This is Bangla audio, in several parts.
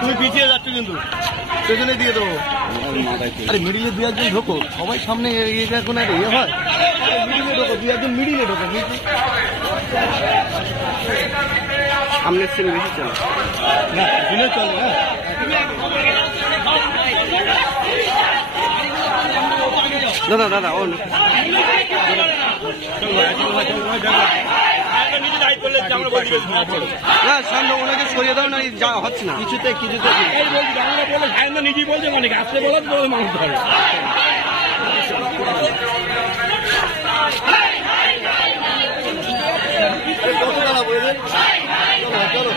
তুমি পিছিয়ে যাচ্ছ কিন্তু পেছনে দিয়ে দেবো। আরে মিডিলে দু একজন ঢোকো, সবাই সামনে এখন আর ইয়ে হয়, মিডিলে ঢোকো, দু একজন মিডিলে ঢোকো। সামনের সিন বেশি চলে না, দিনে চলে না। দাদা দাদা ও না, সামনে ওনাকে সরিয়ে দাও না, যাওয়া হচ্ছে না কিছুতে কিছুতে। নিজেই বলছে অনেকে আসতে বলে মানুষ ধরে। কত দাঁড়াবো এদের? চলো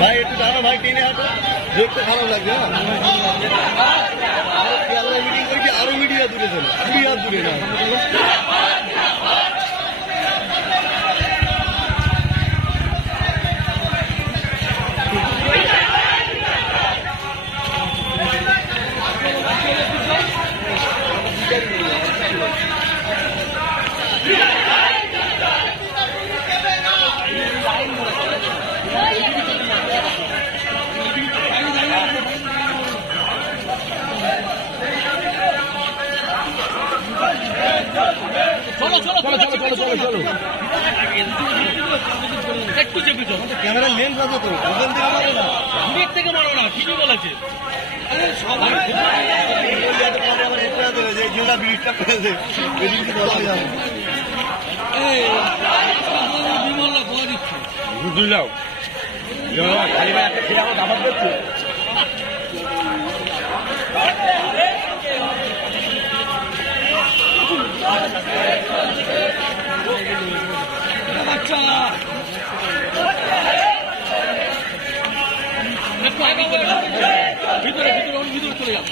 ভাই একটু দাঁড়া ভাই, টেনে হাঁটো, দেখতে ভালো লাগবে। মিটিং করছি, আরো মিডিয়া দূরে চলো, 2 হাত দূরে না। একটু চেপে চলো, ক্যামেরা লেন্স আছে তো, ওখান থেকে মারো না, দূরের থেকে মারো না, ঠিকই বলেছে। যেটা ব্রিজটা করেছে এদিকে বলা যাবে। বুঝলাম খালি ভাই একটা খেয়ে আমার খাবার দিচ্ছে। একটু আগে ভিতরে ভিতরে চলে যাও।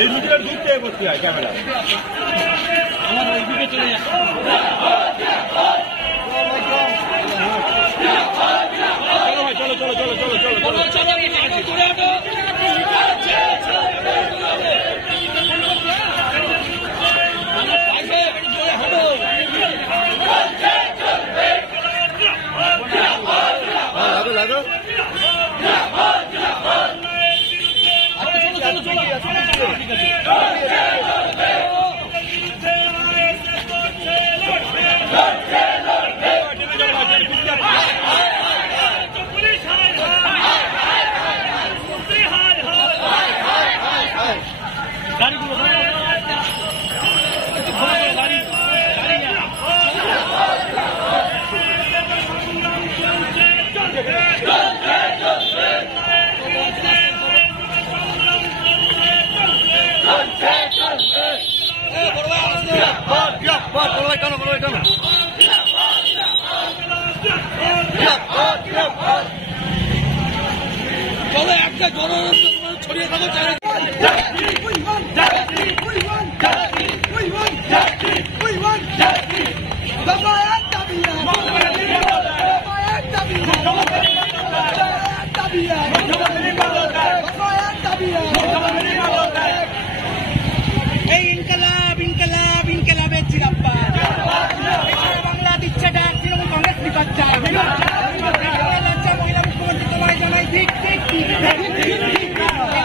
এই ভিতরে ঢুকতে করতে হয় ক্যামেরা, আমার ওই দিকে চলে যাও। চলো চলো চলো চলো চলো চলো চলো লাগো চলো একটা জনরঞ্জন ছড়িয়ে থাকো। এই ইনকালাব ইনকালাব ইনকালাবের জিরাপ্পা বাংলা দিচ্ছে ডাক, তৃণমূল কংগ্রেস নিপাচ্ছে। লজ্জা মহিলা মুখ্যমন্ত্রী তোমায় জানাই ঠিক ঠিক ঠিক।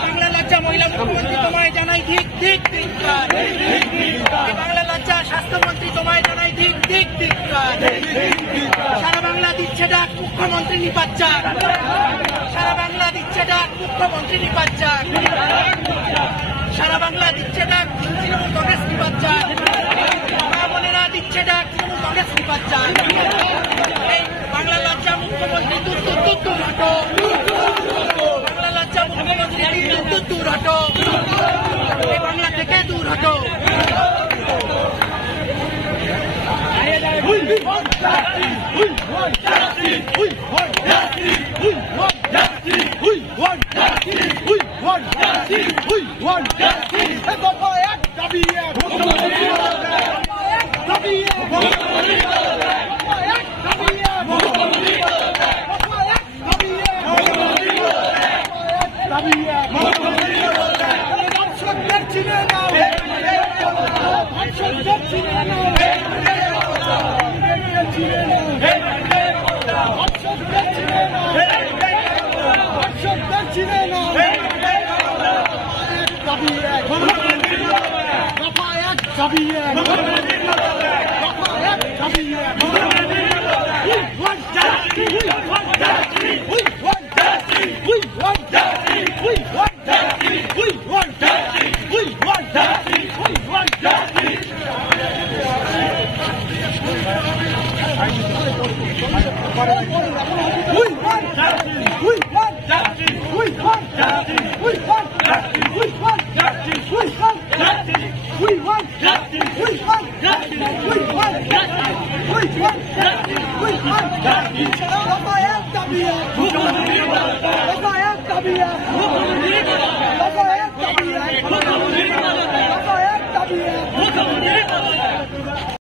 বাংলা লজ্জা মহিলা মুখ্যমন্ত্রী তোমায় জানাই ঠিক ঠিক ঠিক। বাংলা লজ্জা স্বাস্থ্যমন্ত্রী তোমায় জানাই ঠিক ঠিক ঠিক। সারা বাংলা দিচ্ছে ডাক, মুখ্যমন্ত্রী নিপাচ্ছা। সারা বাংলা দিচ্ছে ডাক, মুখ্যমন্ত্রী নিপাচ্ছা। সারা বাংলা দিচ্ছে ডাক, তৃণমূল কংগ্রেস নিপাচ্ছা। মা বোনেরা দিচ্ছে ডাক, তৃণমূল কংগ্রেস নিপাচ্ছা। এই বাংলা লজ্জা মুখ্যমন্ত্রী দূর দূর দূর দূর হটো। বাংলা লজ্জা মুখ্যমন্ত্রী দূর দূর দূর হটো। এই বাংলা থেকে দূর হটো। Rafael Cabia!